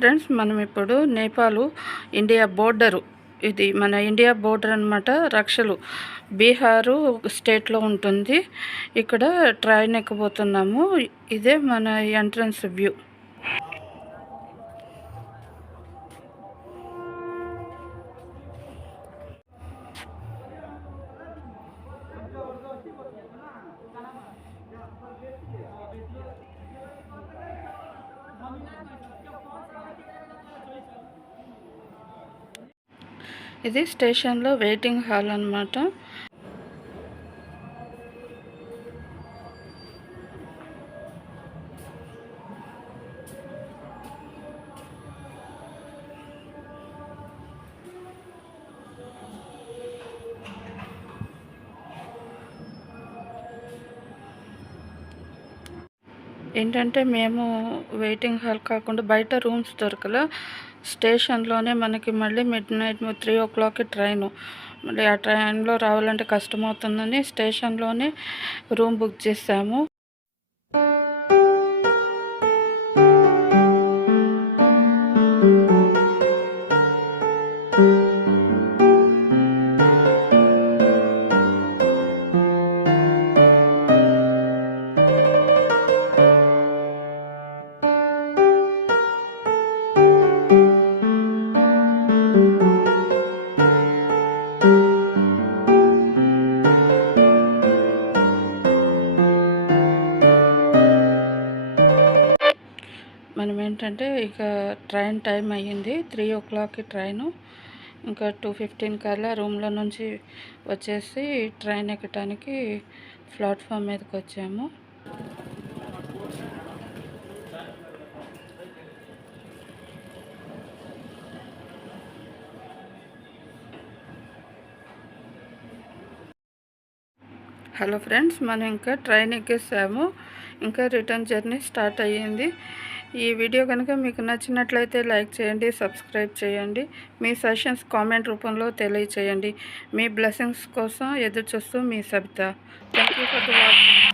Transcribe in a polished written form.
ఫ్రెండ్స్, మనం ఇప్పుడు Nepal India border, ఇది మన ఇండియా బోర్డర్ అనమాట. రక్షలు బీహారు స్టేట్లో ఉంటుంది. ఇక్కడ ట్రైన్ ఎక్కబోతున్నాము. ఇదే మన ఎంట్రన్స్ వ్యూ. ఇది స్టేషన్లో వెయిటింగ్ హాల్ అన్నమాట. ఏంటంటే మేము వెయిటింగ్ హాల్ కాకుండా బయట రూమ్స్ దొరకల. స్టేషన్లోనే మనకి మళ్ళీ మిడ్-నైట్ 3 o'clock ట్రైను. మళ్ళీ ఆ ట్రైన్లో రావాలంటే కష్టమవుతుందని స్టేషన్లోనే రూమ్ బుక్ చేసాము. మనం ఏంటంటే ఇక ట్రైన్ టైం అయ్యింది. 3 o'clock ట్రైను. ఇంకా 2:15 కల్లా రూమ్లో నుంచి వచ్చేసి ట్రైన్ ఎక్కడానికి ప్లాట్ఫామ్ మీదకి వచ్చాము. హలో ఫ్రెండ్స్, మనం ఇంకా ట్రైన్ ఎక్కేసాము. ఇంకా రిటర్న్ జర్నీ స్టార్ట్ అయ్యింది. ఈ వీడియో కనుక మీకు నచ్చినట్లయితే లైక్ చేయండి, సబ్స్క్రైబ్ చేయండి. మీ సజెషన్స్ కామెంట్ రూపంలో తెలియచేయండి. మీ బ్లెస్సింగ్స్ కోసం ఎదురు చూస్తూ మీ Sabitha. Thank you for the watching.